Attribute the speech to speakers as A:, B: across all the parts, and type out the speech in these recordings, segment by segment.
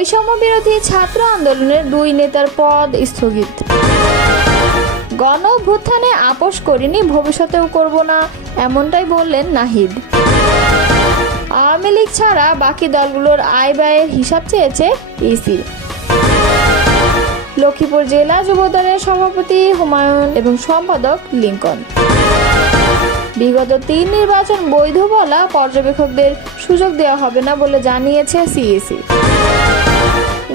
A: বৈষম্য বিরোধী ছাত্র আন্দোলনের দুই নেতার পদ স্থগিত। গণ অভ্যুত্থানে আপোষ করিনি, ভবিষ্যতেও করব না, এমনটাই বললেন নাহিদ। আওয়ামী লীগ ছাড়া বাকি দলগুলোর আয় ব্যয়ের হিসাব চেয়েছে ইসি। লক্ষ্মীপুর জেলা যুবদলের সভাপতি হুমায়ুন এবং সম্পাদক লিঙ্কন। বিগত তিন নির্বাচন বৈধ বলা পর্যবেক্ষকদের সুযোগ দেওয়া হবে না বলে জানিয়েছে সিএসি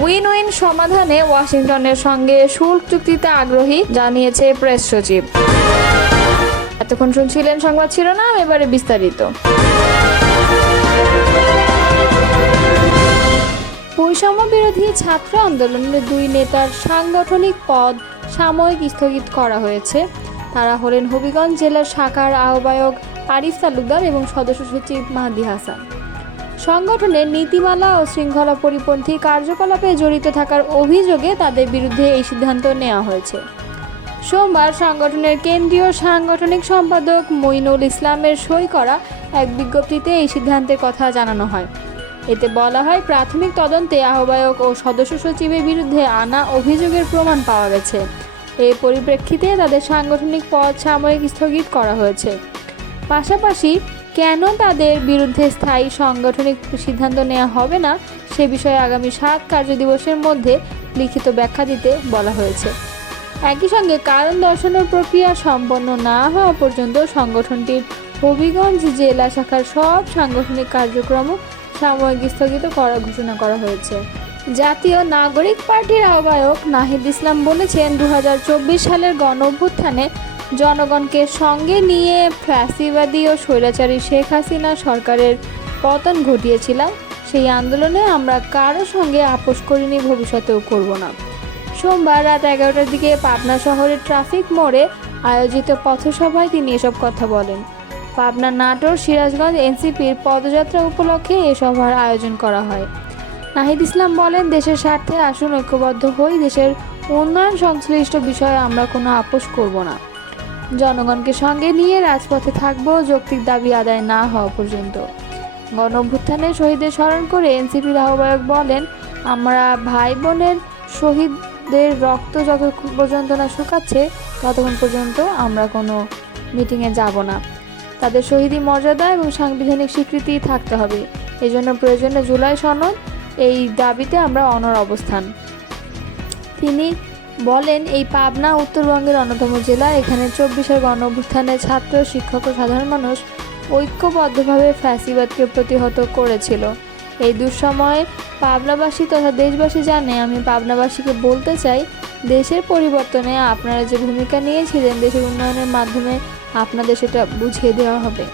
A: উইন উইন সমাধানে ওয়াশিংটনের সঙ্গে শুল্ক চুক্তিতে আগ্রহী, জানিয়েছে প্রেস সচিব। এতক্ষণ শুনছিলেন সংবাদ শিরোনাম, এবারে বিস্তারিত। বৈষম্য বিরোধী ছাত্র আন্দোলনের দুই নেতার সাংগঠনিক পদ সাময়িক স্থগিত করা হয়েছে। তারা হলেন হবিগঞ্জ জেলার শাখার আহ্বায়ক আরিফ তালুকদার এবং সদস্য সচিব মাহাদি হাসান। সংগঠনের নীতিমালা ও শৃঙ্খলা পরিপন্থী কার্যকলাপে জড়িত থাকার অভিযোগে তাদের বিরুদ্ধে এই সিদ্ধান্ত নেওয়া হয়েছে। সোমবার সংগঠনের কেন্দ্রীয় সাংগঠনিক সম্পাদক মইনুল ইসলামের সই করা এক বিজ্ঞপ্তিতে এই সিদ্ধান্তের কথা জানানো হয়। এতে বলা হয়, প্রাথমিক তদন্তে আহ্বায়ক ও সদস্য সচিবের বিরুদ্ধে আনা অভিযোগের প্রমাণ পাওয়া গেছে। এই পরিপ্রেক্ষিতে তাদের সাংগঠনিক পদ সাময়িক স্থগিত করা হয়েছে। পাশাপাশি কেন তাদের বিরুদ্ধে স্থায়ী সাংগঠনিক সিদ্ধান্ত নেওয়া হবে না? সে বিষয়ে আগামী সাত কার্যদিবসের মধ্যে লিখিত ব্যাখ্যা দিতে বলা হয়েছে। একই সঙ্গে কারণ দর্শানোর প্রক্রিয়া সম্পন্ন না হওয়া পর্যন্ত সংগঠনটির হবিগঞ্জ জেলা শাখার সব সাংগঠনিক কার্যক্রম সাময়িক স্থগিত করার ঘোষণা করা হয়েছে। জাতীয় নাগরিক পার্টির আহ্বায়ক নাহিদ ইসলাম বলেছেন দু হাজার চব্বিশ সালের গণ অভ্যুত্থানে জনগণকে সঙ্গে নিয়ে ফ্যাসিবাদী ও স্বৈরাচারী শেখ হাসিনা সরকারের পতন ঘটিয়েছিলাম, সেই আন্দোলনে আমরা কারও সঙ্গে আপোষ করিনি, ভবিষ্যতেও করব না। সোমবার রাত এগারোটার দিকে পাবনা শহরের ট্রাফিক মোড়ে আয়োজিত পথসভায় তিনি এসব কথা বলেন। পাবনা নাটোর সিরাজগঞ্জ এনসিপির পদযাত্রা উপলক্ষে এ সভার আয়োজন করা হয়। নাহিদ ইসলাম বলেন, দেশের স্বার্থে আসুন, ঐক্যবদ্ধ হই, দেশের উন্নয়ন সংশ্লিষ্ট বিষয়ে আমরা কোনো আপোষ করব না। জনগণকে সঙ্গে নিয়ে রাজপথে থাকব, যৌক্তিক দাবি আদায় না হওয়া পর্যন্ত। গণ অভ্যুত্থানে শহীদের স্মরণ করে এনসিপির আহ্বায়ক বলেন, আমরা ভাই বোনের শহীদদের রক্ত যত পর্যন্ত না শুকাচ্ছে, ততক্ষণ পর্যন্ত আমরা কোনো মিটিংয়ে যাব না। তাদের শহীদি মর্যাদা এবং সাংবিধানিক স্বীকৃতি থাকতে হবে। এজন্য প্রয়োজনে জুলাই সনদ, এই দাবিতে আমরা অনর অবস্থান। তিনি বলেন, এই পাবনা উত্তরবঙ্গের অন্যতম জেলা। এখানে চব্বিশের গণ অভ্যুত্থানে ছাত্র, শিক্ষক ও সাধারণ মানুষ ঐক্যবদ্ধভাবে ফ্যাসিবাদকে প্রতিহত করেছিল। এই দুঃসময়ে পাবনাবাসী তথা দেশবাসী জানে, আমি পাবনাবাসীকে বলতে চাই, দেশের পরিবর্তনে আপনারা যে ভূমিকা নিয়েছিলেন দেশের উন্নয়নের মাধ্যমে, আপনাদের সেটা বুঝিয়ে দেওয়া হবে।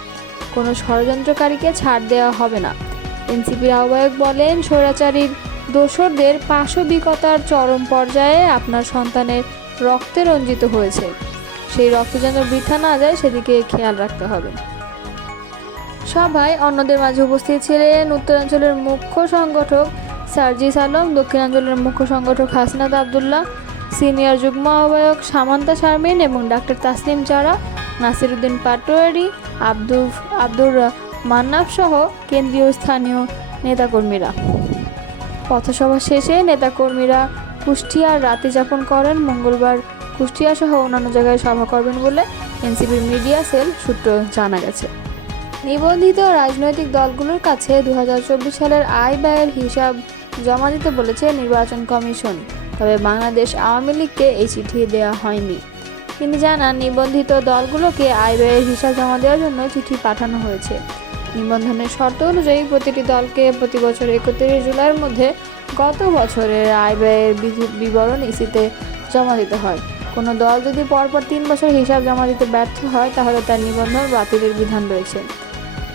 A: কোনো ষড়যন্ত্রকারীকে ছাড় দেওয়া হবে না। এনসিপির আহ্বায়ক বলেন, স্বৈরাচারীর দোসরদের পাশবিকতার চরম পর্যায়ে আপনার সন্তানের রক্তে রঞ্জিত হয়েছে। সেই রক্ত যেন বৃথা না যায়, সেদিকে খেয়াল রাখতে হবে। সভায় অন্যদের মাঝে উপস্থিত ছিলেন উত্তরাঞ্চলের মুখ্য সংগঠক সার্জিস আলম, দক্ষিণাঞ্চলের মুখ্য সংগঠক হাসনাত আবদুল্লাহ, সিনিয়র যুগ্ম আহ্বায়ক সামান্তা শারমিন এবং ডাক্তার তাসলিম চারা, নাসিরুদ্দিন পাটোয়ারি, আব্দুল, আব্দুর মান্নাফ সহ কেন্দ্রীয় স্থানীয় নেতাকর্মীরা। পথসভা শেষে নেতাকর্মীরা কুষ্টিয়ার রাতে যাপন করেন। মঙ্গলবার কুষ্টিয়া সহ অন্যান্য জায়গায় সভা করবেন বলে এনসিপির মিডিয়া সেল সূত্র জানা গেছে। নিবন্ধিত রাজনৈতিক দলগুলোর কাছে দু হাজার চব্বিশ সালের আয় ব্যয়ের হিসাব জমা দিতে বলেছে নির্বাচন কমিশন। তবে বাংলাদেশ আওয়ামী লীগকে এই চিঠি দেওয়া হয়নি। তিনি জানান, নিবন্ধিত দলগুলোকে আয় ব্যয়ের হিসাব জমা দেওয়ার জন্য চিঠি পাঠানো হয়েছে। নিবন্ধনের শর্ত অনুযায়ী প্রতিটি দলকে প্রতি বছর একত্রিশ জুলাইয়ের মধ্যে গত বছরের আয় ব্যয়ের বিবরণ ইসিতে জমা দিতে হয়। কোনো দল যদি পরপর তিন বছর হিসাব জমা দিতে ব্যর্থ হয়, তাহলে তার নিবন্ধন বাতিলের বিধান রয়েছে।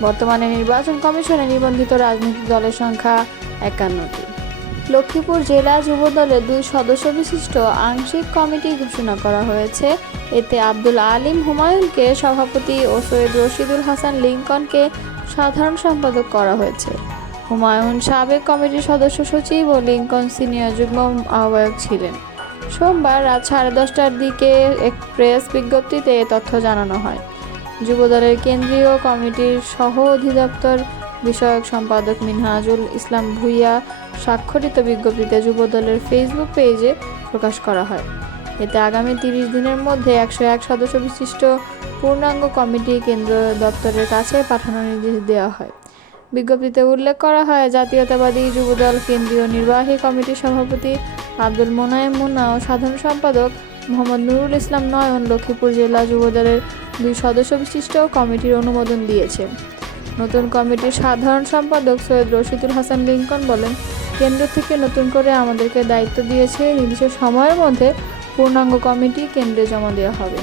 A: বর্তমানে নির্বাচন কমিশনে নিবন্ধিত রাজনৈতিক দলের সংখ্যা একান্নটি। লক্ষ্মীপুর জেলা যুবদলের দুই সদস্য বিশিষ্ট আংশিক কমিটি ঘোষণা করা হয়েছে। এতে আব্দুল আলিম হুমায়ুনকে সভাপতি ও সৈয়দ রশিদুল হাসান লিঙ্কনকে সাধারণ সম্পাদক করা হয়েছে। হুমায়ুন সাবেক কমিটির সদস্য সচিব ও লিঙ্কন সিনিয়র যুগ্ম আহ্বায়ক ছিলেন। সোমবার রাত সাড়ে দশটার দিকে এক প্রেস বিজ্ঞপ্তিতে এ তথ্য জানানো হয়। যুবদলের কেন্দ্রীয় কমিটির সহ অধিদপ্তর বিষয়ক সম্পাদক মিনহাজুল ইসলাম ভুইয়া স্বাক্ষরিত বিজ্ঞপ্তিতে যুবদলের ফেসবুক পেজে প্রকাশ করা হয়। এতে আগামী তিরিশ দিনের মধ্যে একশো এক সদস্য বিশিষ্ট পূর্ণাঙ্গ কমিটি কেন্দ্র দপ্তরের কাছে পাঠানোর নির্দেশ দেওয়া হয়। বিজ্ঞপ্তিতে উল্লেখ করা হয়, জাতীয়তাবাদী যুবদল কেন্দ্রীয় নির্বাহী কমিটির সভাপতি আব্দুল মোনায়েম মুন্না ও সাধারণ সম্পাদক মোহাম্মদ নুরুল ইসলাম নয়ন লক্ষ্মীপুর জেলা যুবদলের দুই সদস্য বিশিষ্ট কমিটির অনুমোদন দিয়েছে। নতুন কমিটির সাধারণ সম্পাদক সৈয়দ রশিদুল হাসান লিঙ্কন বলেন, কেন্দ্র থেকে নতুন করে আমাদেরকে দায়িত্ব দিয়েছে নির্দিষ্ট সময়ের মধ্যে পূর্ণাঙ্গ কমিটি কেন্দ্রে জমা দেওয়া হবে।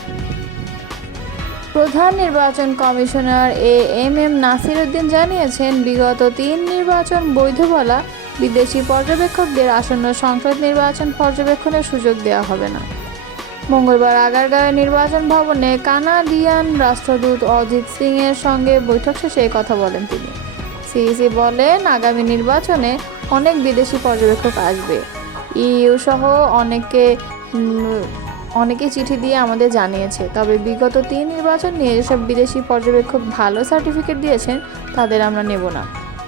A: প্রধান নির্বাচন commissioner A M M Nasir Uddin জানিয়েছেন, বিগত তিন নির্বাচন বৈধ বলা বিদেশি পর্যবেক্ষকদের আসন্ন সংসদ নির্বাচন পর্যবেক্ষণের সুযোগ দেওয়া হবে না। মঙ্গলবার আগারগাঁওয়ে নির্বাচন ভবনে কানাডিয়ান রাষ্ট্রদূত অজিত সিং এর সঙ্গে বৈঠক শেষে কথা বলেন তিনি। সিইসি বলেন, আগামী নির্বাচনে অনেক বিদেশি পর্যবেক্ষক আসবে। ইইউ সহ অনেকে অনেকে চিঠি দিয়ে আমাদের জানিয়েছে। তবে বিগত তিন নির্বাচন নিয়ে যেসব বিদেশি পর্যবেক্ষক ভালো সার্টিফিকেট দিয়েছেন, তাদের আমরা নেব না।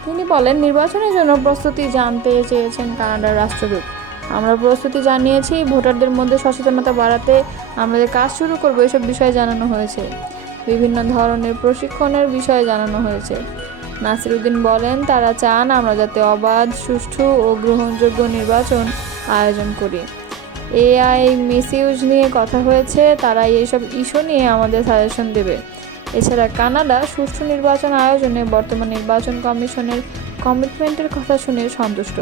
A: তিনি বলেন, নির্বাচনের জন্য প্রস্তুতি জানতে চেয়েছেন কানাডার রাষ্ট্রদূত। আমরা প্রস্তুতি জানিয়েছি, ভোটারদের মধ্যে সচেতনতা বাড়াতে আমাদের কাজ শুরু করব, এসব বিষয়ে জানানো হয়েছে। বিভিন্ন ধরনের প্রশিক্ষণের বিষয়ে জানানো হয়েছে। নাসিরুদ্দিন বলেন, তারা চান আমরা যাতে অবাধ, সুষ্ঠু ও গ্রহণযোগ্য নির্বাচন আয়োজন করি। এআই মিসইউজ নিয়ে কথা হয়েছে তারা এইসব ইস্যু নিয়ে আমাদের সাজেশন দেবে। এছাড়া কানাডা সুষ্ঠু নির্বাচন আয়োজনে বর্তমান নির্বাচন কমিশনের কমিটমেন্টের কথা শুনে সন্তুষ্ট।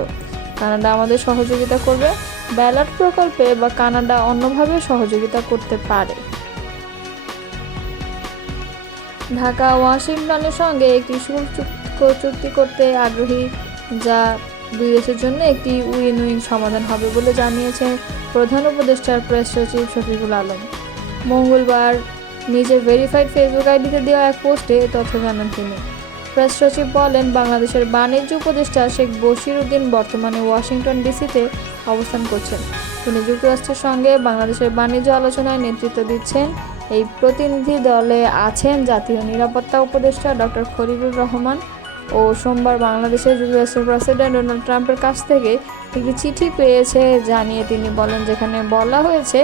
A: কানাডা আমাদের সহযোগিতা করবে ব্যালট প্রকল্পে বা কানাডা অন্যভাবে সহযোগিতা করতে পারে। ঢাকা ওয়াশিংটনের সঙ্গে একটি চুক- চুক্তি করতে আগ্রহী যা দুই দেশের জন্য একটি উইন উইন সমাধান হবে বলে জানিয়েছে প্রধান উপদেষ্টার প্রেস সচিব শফিকুল আলম। মঙ্গলবার নিজের ভেরিফাইড ফেসবুক আইডিতে দেওয়া এক পোস্টে তথ্য জানান তিনি। প্রেস সচিব বলেন, বাংলাদেশের বাণিজ্য উপদেষ্টা শেখ বশির উদ্দিন বর্তমানে ওয়াশিংটন ডিসিতে অবস্থান করছেন। তিনি যুক্তরাষ্ট্রের সঙ্গে বাংলাদেশের বাণিজ্য আলোচনায় নেতৃত্ব দিচ্ছেন। এই প্রতিনিধি দলে আছেন জাতীয় নিরাপত্তা উপদেষ্টা ডক্টর খলিলুর রহমান ও সোমবার বাংলাদেশের যুক্তরাষ্ট্রের প্রেসিডেন্ট ডোনাল্ড ট্রাম্পের কাছ থেকে একটি চিঠি পেয়েছে, জানিয়ে তিনি বলেন যেখানে বলা হয়েছে,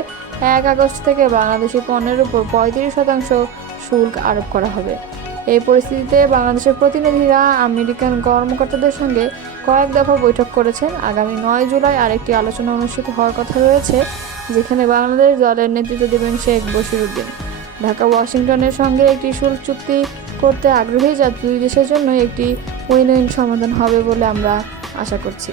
A: এক আগস্ট থেকে বাংলাদেশি পণ্যের উপর পঁয়ত্রিশ শতাংশ শুল্ক আরোপ করা হবে। এই পরিস্থিতিতে বাংলাদেশের প্রতিনিধিরা আমেরিকান কর্মকর্তাদের সঙ্গে কয়েক দফা বৈঠক করেছেন। আগামী নয় জুলাই আরেকটি আলোচনা অনুষ্ঠিত হওয়ার কথা রয়েছে, যেখানে বাংলাদেশ দলের নেতৃত্ব দেবেন শেখ বশিরউদ্দিন ঢাকা, ওয়াশিংটনের সঙ্গে একটি শুল্ক চুক্তি করতে আগ্রহী যা দুই দেশের জন্য একটি উইন উইন সমাধান হবে বলে আমরা আশা করছি।